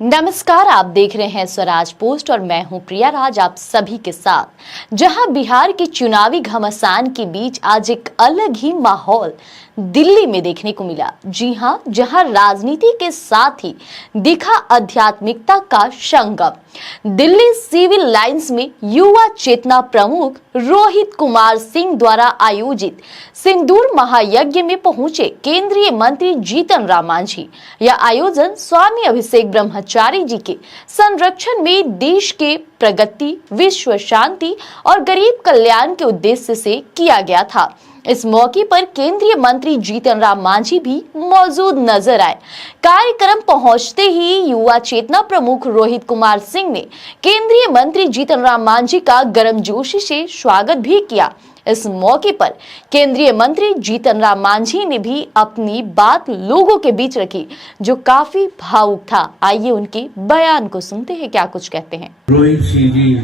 नमस्कार, आप देख रहे हैं स्वराज पोस्ट और मैं हूं प्रिया राज आप सभी के साथ। जहां बिहार के चुनावी घमासान के बीच आज एक अलग ही माहौल दिल्ली में देखने को मिला। जी हां, जहां राजनीति के साथ ही दिखा आध्यात्मिकता का संगम। दिल्ली सिविल लाइंस में युवा चेतना प्रमुख रोहित कुमार सिंह द्वारा आयोजित सिंदूर महायज्ञ में पहुंचे केंद्रीय मंत्री जीतन राम मांझी। यह आयोजन स्वामी अभिषेक ब्रह्मचारी जी के संरक्षण में देश के प्रगति, विश्व शांति और गरीब कल्याण के उद्देश्य से किया गया था। इस मौके पर केंद्रीय मंत्री जीतन राम मांझी भी मौजूद नजर आए। कार्यक्रम पहुंचते ही युवा चेतना प्रमुख रोहित कुमार सिंह ने केंद्रीय मंत्री जीतन राम मांझी का गर्मजोशी से स्वागत भी किया। इस मौके पर केंद्रीय मंत्री जीतन राम मांझी ने भी अपनी बात लोगों के बीच रखी, जो काफी भावुक था। आइए उनके बयान को सुनते हैं, क्या कुछ कहते हैं। रोहित सिंह जी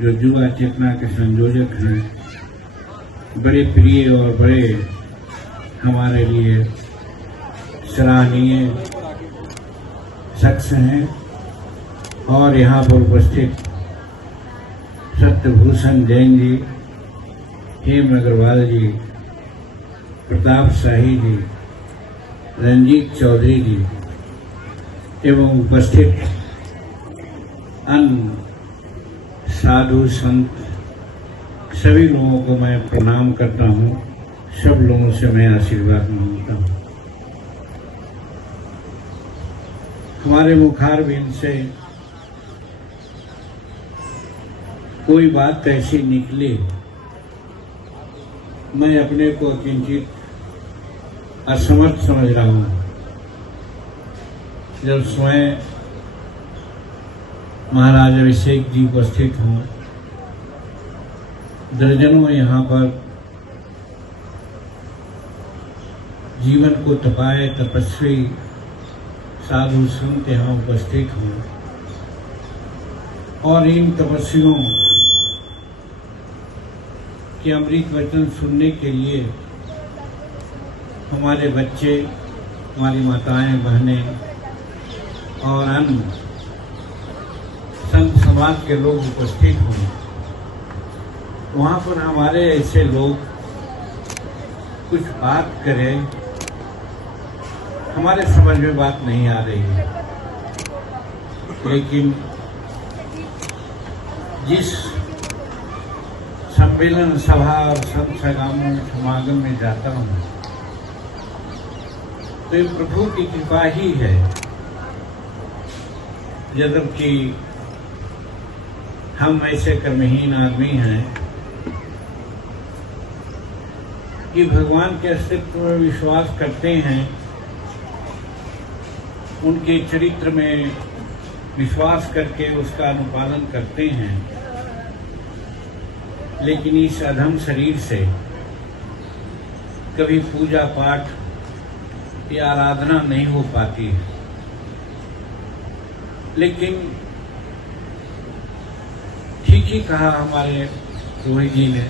जो युवा चेतना के संयोजक हैं, बड़े प्रिय और बड़े हमारे लिए सराहनीय शख्स हैं और यहाँ पर उपस्थित सत्यभूषण जैन जी, हेम अग्रवाल जी, प्रताप शाही जी, रंजीत चौधरी जी एवं उपस्थित अन्य साधु संत सभी लोगों को मैं प्रणाम करता हूँ। सब लोगों से मैं आशीर्वाद मांगता हूँ। हमारे मुखारबिंद से कोई बात ऐसी निकले, मैं अपने को किंचित असमर्थ समझ रहा हूँ। जब स्वयं महाराज अभिषेक जी उपस्थित हों, दर्जनों यहाँ पर जीवन को तपाए तपस्वी साधु संत यहाँ उपस्थित हों और इन तपस्वियों के अमृत वचन सुनने के लिए हमारे बच्चे, हमारी माताएं, बहनें और अन्य संत समाज के लोग उपस्थित हों, वहाँ पर हमारे ऐसे लोग कुछ बात करें, हमारे समझ में बात नहीं आ रही है। लेकिन जिस सम्मेलन सभा और संत समागम में जाता हूँ तो ये प्रभु की कृपा ही है, जबकि हम ऐसे कर्महीन आदमी हैं कि भगवान के अस्तित्व में विश्वास करते हैं, उनके चरित्र में विश्वास करके उसका अनुपालन करते हैं, लेकिन इस अधम शरीर से कभी पूजा पाठ या आराधना नहीं हो पाती है। लेकिन ठीक ही कहा हमारे रोहित जी ने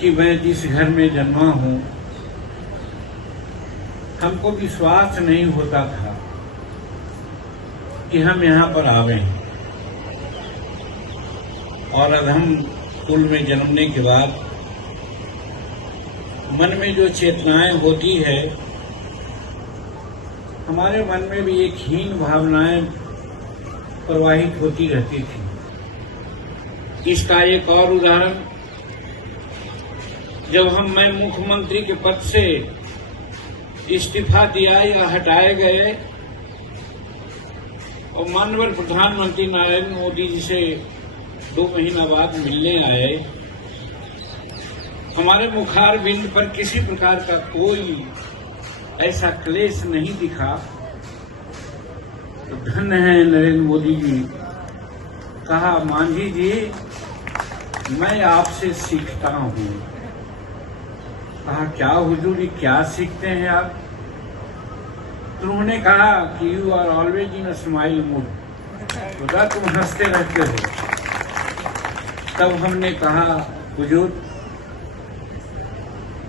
कि मैं जिस घर में जन्मा हूं, हमको विश्वास नहीं होता था कि हम यहाँ पर आवें, और अधम कुल में जन्मने के बाद मन में जो चेतनाएं होती है, हमारे मन में भी एक हीन भावनाएं प्रवाहित होती रहती थी। इसका एक और उदाहरण, जब मैं मुख्यमंत्री के पद से इस्तीफा दिया या हटाए गए और माननीय प्रधानमंत्री नरेंद्र मोदी जी से 2 महीना बाद मिलने आए, हमारे मुखारबिंद पर किसी प्रकार का कोई ऐसा क्लेश नहीं दिखा। तो धन्य है नरेंद्र मोदी जी। कहा, मांझी जी मैं आपसे सीखता हूँ। कहा, क्या हुजूर, क्या सीखते हैं आप? तो उन्होंने कहा कि you are always in a smile mood, खुदा तुम हंसते रहते हो। तब हमने कहा, हुजूर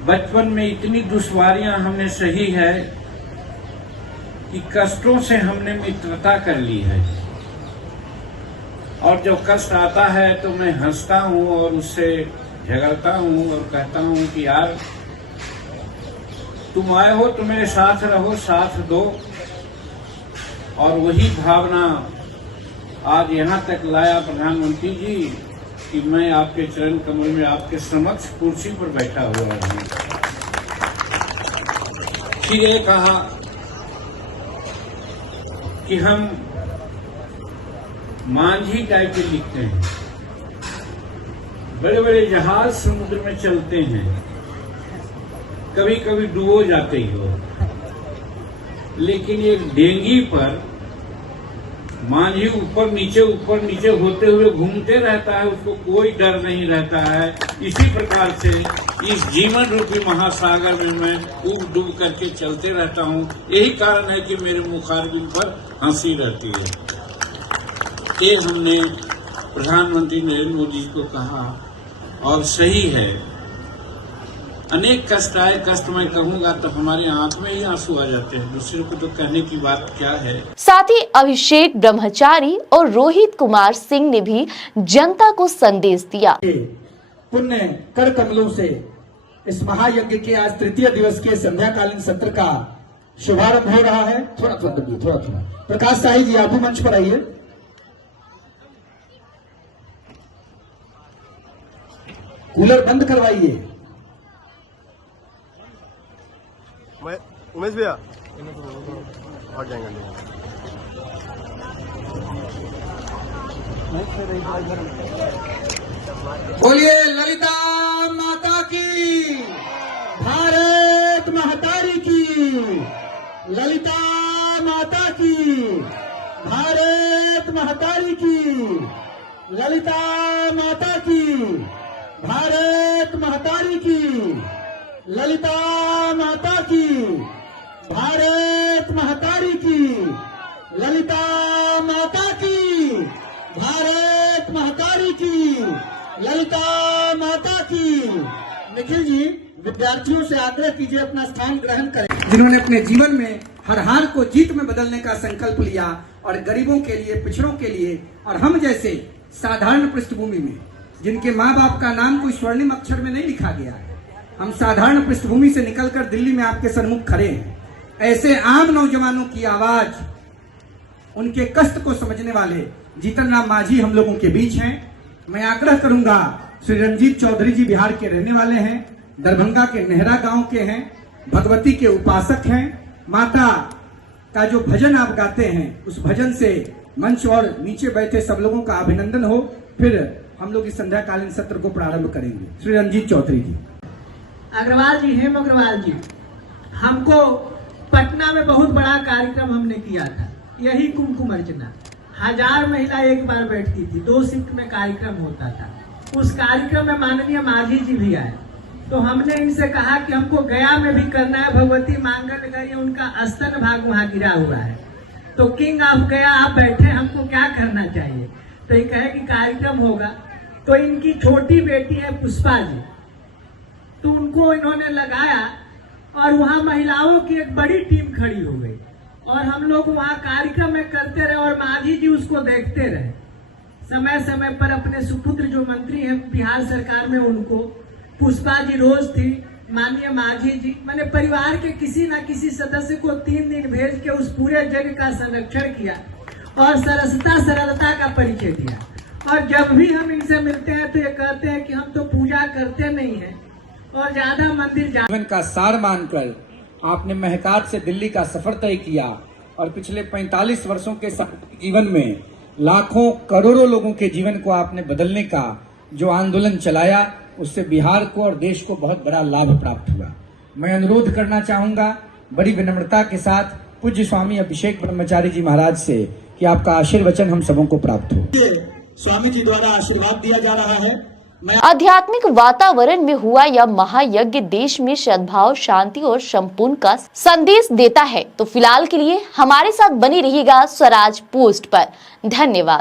बचपन में इतनी दुश्वारियां हमने सही है कि कष्टों से हमने मित्रता कर ली है, और जब कष्ट आता है तो मैं हंसता हूं और उससे झगड़ता हूं और कहता हूं कि यार तुम आए हो तो मेरे साथ रहो, साथ दो। और वही भावना आज यहाँ तक लाया प्रधानमंत्री जी कि मैं आपके चरण कमल में आपके समक्ष कुर्सी पर बैठा हुआ हूँ। फिर ये कहा कि हम मांझी टाइप के लिखते हैं, बड़े बड़े जहाज समुद्र में चलते हैं, कभी कभी डूबो जाते ही हो, लेकिन एक डेंगी पर मांझी ऊपर नीचे होते हुए घूमते रहता है, उसको कोई डर नहीं रहता है। इसी प्रकार से इस जीवन रूपी महासागर में मैं उब डूब करके चलते रहता हूँ। यही कारण है कि मेरे मुखारबिन पर हंसी रहती है। ये हमने प्रधानमंत्री नरेंद्र मोदी जी को कहा और सही है। अनेक कष्ट आए, कष्ट मैं कहूंगा तो हमारे आंख में ही आंसू आ जाते हैं, दूसरे को तो कहने की बात क्या है। साथ ही अभिषेक ब्रह्मचारी और रोहित कुमार सिंह ने भी जनता को संदेश दिया। पुण्य कर कमलों से इस महायज्ञ के आज तृतीय दिवस के संध्याकालीन सत्र का शुभारंभ हो रहा है। थोड़ा प्रकाश शाही जी आप भी मंच पर आइए। कूलर बंद करवाइए। उमेश भैया और जाएंगे। बोलिए ललिता माता की, भारत महतारी की, ललिता माता की, भारत महतारी की, ललिता माता की, भारत महतारी की, ललिता माता की, भारत महतारी की, ललिता माता की, भारत महतारी की, ललिता माता की। निखिल जी विद्यार्थियों से आग्रह कीजिए अपना स्थान ग्रहण करें, जिन्होंने अपने जीवन में हर हार को जीत में बदलने का संकल्प लिया और गरीबों के लिए, पिछड़ों के लिए और हम जैसे साधारण पृष्ठभूमि में जिनके माँ बाप का नाम कोई स्वर्णिम अक्षर में नहीं लिखा गया है, हम साधारण पृष्ठभूमि से निकलकर दिल्ली में आपके सन्मुख खड़े हैं। ऐसे आम नौजवानों की आवाज, उनके कष्ट को समझने वाले जीतन राम मांझी हम लोगों के बीच हैं। मैं आग्रह करूंगा, श्री रंजीत चौधरी जी बिहार के रहने वाले हैं, दरभंगा के नेहरा गांव के हैं, भगवती के उपासक हैं। माता का जो भजन आप गाते हैं उस भजन से मंच और नीचे बैठे सब लोगों का अभिनंदन हो, फिर हम लोग इस संध्याकालीन सत्र को प्रारंभ करेंगे। श्री रंजीत चौधरी जी। अग्रवाल जी, हेम अग्रवाल जी, हमको पटना में बहुत बड़ा कार्यक्रम हमने किया था, यही कुमकुम अर्चना। 1000 महिला एक बार बैठती थी, 2 शिफ्ट में कार्यक्रम होता था। उस कार्यक्रम में माननीय मांझी जी भी आए, तो हमने इनसे कहा कि हमको गया में भी करना है, भगवती मांगल नगर, उनका स्तन भाग वहाँ गिरा हुआ है, तो किंग ऑफ गया आप बैठे, हमको क्या करना चाहिए? तो ये कहे कि कार्यक्रम होगा। तो इनकी छोटी बेटी है पुष्पा जी, तो उनको इन्होंने लगाया और वहाँ महिलाओं की एक बड़ी टीम खड़ी हो गई और हम लोग वहाँ कार्यक्रम में करते रहे और मांझी जी उसको देखते रहे। समय समय पर अपने सुपुत्र जो मंत्री हैं बिहार सरकार में, उनको पुष्पा जी रोज थी, माननीय मांझी जी, मैंने परिवार के किसी न किसी सदस्य को 3 दिन भेज के उस पूरे जग का संरक्षण किया और सरलता का परिचय दिया। और जब भी हम इनसे मिलते हैं तो ये कहते हैं कि हम तो पूजा करते नहीं हैं और ज्यादा मंदिर जीवन का सार मानकर आपने महतात से दिल्ली का सफर तय किया और पिछले 45 वर्षों के जीवन में लाखों करोड़ों लोगों के जीवन को आपने बदलने का जो आंदोलन चलाया, उससे बिहार को और देश को बहुत बड़ा लाभ प्राप्त हुआ। मैं अनुरोध करना चाहूंगा बड़ी विनम्रता के साथ पूज्य स्वामी अभिषेक ब्रह्मचारी जी महाराज से कि आपका आशीर्वचन हम सबों को प्राप्त हो। स्वामी जी द्वारा आशीर्वाद दिया जा रहा है। आध्यात्मिक वातावरण में हुआ यह महायज्ञ देश में सद्भाव, शांति और संपूर्ण का संदेश देता है। तो फिलहाल के लिए हमारे साथ बनी रहिएगा स्वराज पोस्ट पर। धन्यवाद।